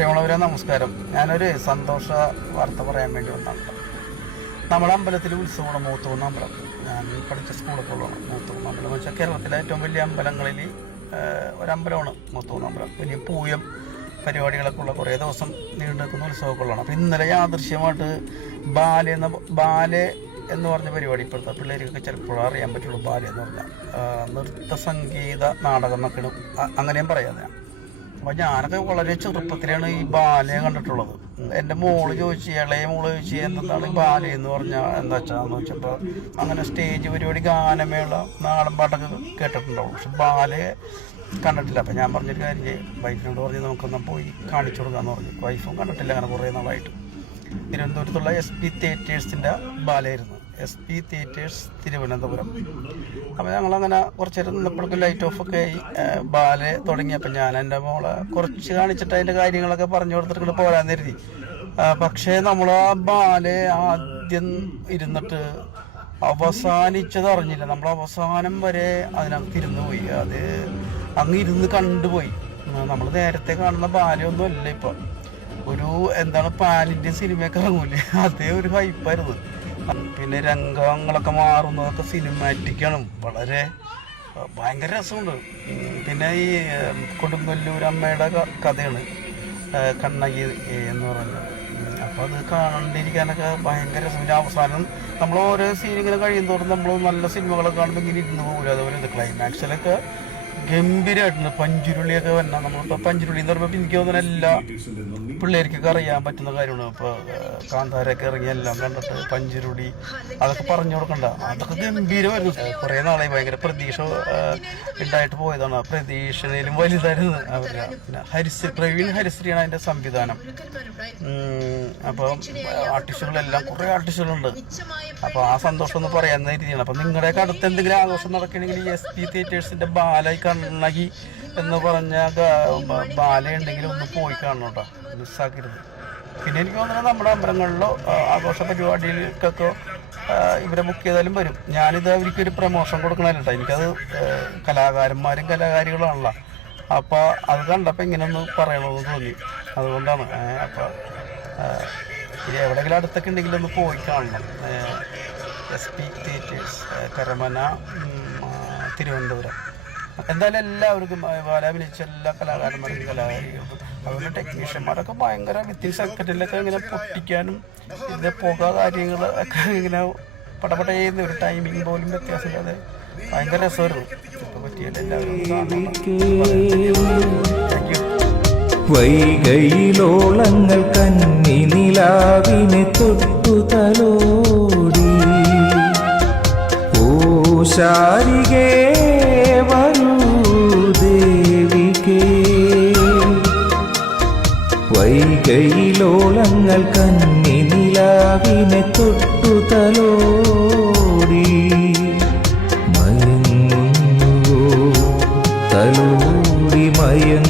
പ്രിയമുള്ളവരെ നമസ്കാരം. ഞാനൊരു സന്തോഷ വാർത്ത പറയാൻ വേണ്ടി വന്നാണ്. നമ്മുടെ അമ്പലത്തിൽ ഉത്സവമാണ് മൂത്തൂന്ന് അമ്പലം. ഞാൻ പഠിച്ച സ്കൂളൊക്കെ ഉള്ളതാണ് മൂത്തൂന്ന് അമ്പലം എന്ന് വെച്ചാൽ കേരളത്തിലെ ഏറ്റവും വലിയ അമ്പലങ്ങളിൽ ഒരമ്പലമാണ് മൂത്തൂന്ന് അമ്പലം. വലിയ പൂയം പരിപാടികളൊക്കെ ഉള്ള കുറേ ദിവസം നീണ്ടു നിൽക്കുന്ന ഉത്സവമൊക്കെ ഉള്ളതാണ്. അപ്പോൾ ഇന്നലെ യാദൃശ്യമായിട്ട് ബാലെ എന്ന് പറഞ്ഞ പരിപാടി, ഇപ്പോഴത്തെ പിള്ളേർക്ക് ചിലപ്പോൾ അറിയാൻ പറ്റുള്ളൂ. ബാലെ എന്ന് പറഞ്ഞാൽ നൃത്ത സംഗീത നാടകം എന്നൊക്കെയാണ് അങ്ങനെയും പറയാതെ. അപ്പോൾ ഞാനൊക്കെ വളരെ ചെറുപ്പത്തിലാണ് ഈ ബാലയെ കണ്ടിട്ടുള്ളത്. എൻ്റെ മോള് ചോദിച്ചു, ഇളയ മോള് ചോദിച്ചു എന്താണ് ഈ ബാല എന്ന് പറഞ്ഞാൽ എന്താ വെച്ചാന്ന് വെച്ചപ്പോൾ അങ്ങനെ സ്റ്റേജ് പരിപാടി, ഗാനമേള, നാടൻ പാട്ടൊക്കെ കേട്ടിട്ടുണ്ടാവും. പക്ഷെ ബാലയെ കണ്ടിട്ടില്ല. അപ്പം ഞാൻ പറഞ്ഞൊരു കാര്യം ചെയ്യും, വൈഫിനോട് പറഞ്ഞ് നമുക്കൊന്ന് പോയി കാണിച്ചു കൊടുക്കാമെന്ന് പറഞ്ഞു. വൈഫും കണ്ടിട്ടില്ല അങ്ങനെ കുറേ നാളായിട്ട്. തിരുവനന്തപുരത്തുള്ള SP തിയേറ്റേഴ്സിൻ്റെ ബാലയായിരുന്നു, SP തിയേറ്റേഴ്സ് തിരുവനന്തപുരം. അപ്പോൾ ഞങ്ങളങ്ങനെ കുറച്ച് നേരം നിന്നപ്പോഴേക്കും ലൈറ്റ് ഓഫൊക്കെ ആയി. ബാലെ തുടങ്ങിയപ്പോൾ ഞാൻ എൻ്റെ മോളെ കുറച്ച് കാണിച്ചിട്ട് അതിൻ്റെ കാര്യങ്ങളൊക്കെ പറഞ്ഞു കൊടുത്തിട്ട് പോരാൻ കരുതി. പക്ഷേ നമ്മൾ ആ ബാലെ ആദ്യം ഇരുന്നിട്ട് അവസാനിച്ചത് അറിഞ്ഞില്ല. നമ്മൾ അവസാനം വരെ അതിനകത്ത് ഇരുന്ന് പോയി. അത് അങ്ങ് ഇരുന്ന് കണ്ടുപോയി. നമ്മൾ നേരത്തെ കാണുന്ന ബാലയൊന്നും അല്ല ഇപ്പം. ഒരു എന്താണ് പാലിൻ്റെ സിനിമയൊക്കെ ഇറങ്ങൂലേ, അതേ ഒരു ഹൈപ്പായിരുന്നു. പിന്നെ രംഗങ്ങളൊക്കെ മാറുന്നതൊക്കെ സിനിമാറ്റിക്കാണ്, വളരെ ഭയങ്കര രസമുണ്ട്. പിന്നെ ഈ കൊടുങ്ങല്ലൂർ അമ്മയുടെ കഥയാണ് കണ്ണകി എന്ന് പറഞ്ഞത്. അപ്പോൾ അത് കണ്ടിരിക്കാനൊക്കെ ഭയങ്കര രസം. പിന്നെ അവസാനം നമ്മൾ ഓരോ സീനിങ്ങനെ കഴിയുന്നതോറും നമ്മൾ നല്ല സിനിമകളൊക്കെ കാണുമ്പോൾ ഇങ്ങനെ ഇരുന്ന് പോകില്ല. അതുപോലെ ഇത് ക്ലൈമാക്സിലൊക്കെ ഗംഭീരമായിട്ടുണ്ട്. പഞ്ചുരുളിയൊക്കെ വന്നാൽ നമ്മളിപ്പോൾ പഞ്ചുരുളി എന്ന് പറയുമ്പോൾ എനിക്ക് തോന്നുന്ന എല്ലാ പിള്ളേർക്കൊക്കെ അറിയാൻ പറ്റുന്ന കാര്യമാണ്. ഇപ്പോൾ കാന്താരൊക്കെ ഇറങ്ങി എല്ലാം കണ്ടിട്ട് പഞ്ചുരുളി അതൊക്കെ പറഞ്ഞു കൊടുക്കണ്ട, അതൊക്കെ ഗംഭീരമായിരുന്നു. കുറേ നാളായി ഭയങ്കര പ്രതീക്ഷ ഉണ്ടായിട്ട് പോയതാണ്. ആ പ്രതീക്ഷയിലും വലുതായിരുന്നു അവരുടെ. പിന്നെ പ്രവീൺ ഹരിശ്രീയാണ് അതിൻ്റെ സംവിധാനം. അപ്പോൾ ആർട്ടിസ്റ്റുകളെല്ലാം കുറേ ആർട്ടിസ്റ്റുകളുണ്ട്. അപ്പോൾ ആ സന്തോഷം ഒന്ന് പറയാവുന്ന രീതിയാണ്. അപ്പോൾ നിങ്ങളുടെയൊക്കെ അടുത്ത് എന്തെങ്കിലും ആഘോഷം നടക്കണമെങ്കിൽ ഈ SP തിയേറ്റേഴ്സിൻ്റെ ബാല കണ്ണകി എന്ന് പറഞ്ഞ ബാല ഉണ്ടെങ്കിൽ ഒന്ന് പോയി കാണണം കേട്ടോ, മിസ്സാക്കരുത്. പിന്നെ എനിക്ക് തോന്നുന്നത് നമ്മുടെ അമ്പലങ്ങളിലോ ആഘോഷ പരിപാടികൾക്കൊക്കെ ഇവരെ ബുക്ക് ചെയ്താലും വരും. ഞാനിത് അവർക്കൊരു പ്രമോഷൻ കൊടുക്കണമല്ലോ കേട്ടോ. എനിക്കത് കലാകാരന്മാരും കലാകാരികളാണല്ലോ. അപ്പോൾ അത് കണ്ടപ്പോൾ ഇങ്ങനെ ഒന്ന് പറയണമെന്ന് തോന്നി, അതുകൊണ്ടാണ്. അപ്പോൾ ഇനി എവിടെയെങ്കിലും അടുത്തൊക്കെ ഉണ്ടെങ്കിൽ ഒന്ന് പോയി കാണണം. SP theatres Karamana Thiruvananthapuram. എന്തായാലും എല്ലാവർക്കും അഭിനയിച്ച എല്ലാ കലാകാരന്മാർക്കും കലാകാരികൾക്കും അതുപോലെ ടെക്നീഷ്യന്മാരൊക്കെ ഭയങ്കര വിത്തിൻ സെക്കൻഡിലൊക്കെ ഇങ്ങനെ പൊട്ടിക്കാനും ഇതിൻ്റെ പുക കാര്യങ്ങളൊക്കെ ഇങ്ങനെ പടപട ചെയ്യുന്ന ഒരു ടൈമിങ് പോലും വ്യത്യാസമില്ലാതെ ഭയങ്കര രസമായിരുന്നു. ഇപ്പോൾ പറ്റിയാൽ എല്ലാവരും വൈകയിലോളങ്ങൾ കന്നി നിലാവിനെ തൊട്ടു തലോടി ഓശാരികേ വരൂ ദേവികേ. വൈകയിലോളങ്ങൾ കന്നി നിലാവിനെ തൊട്ടു തലോടി മയങ്ങുന്നുവോ തലോടി മയങ്ങുന്നു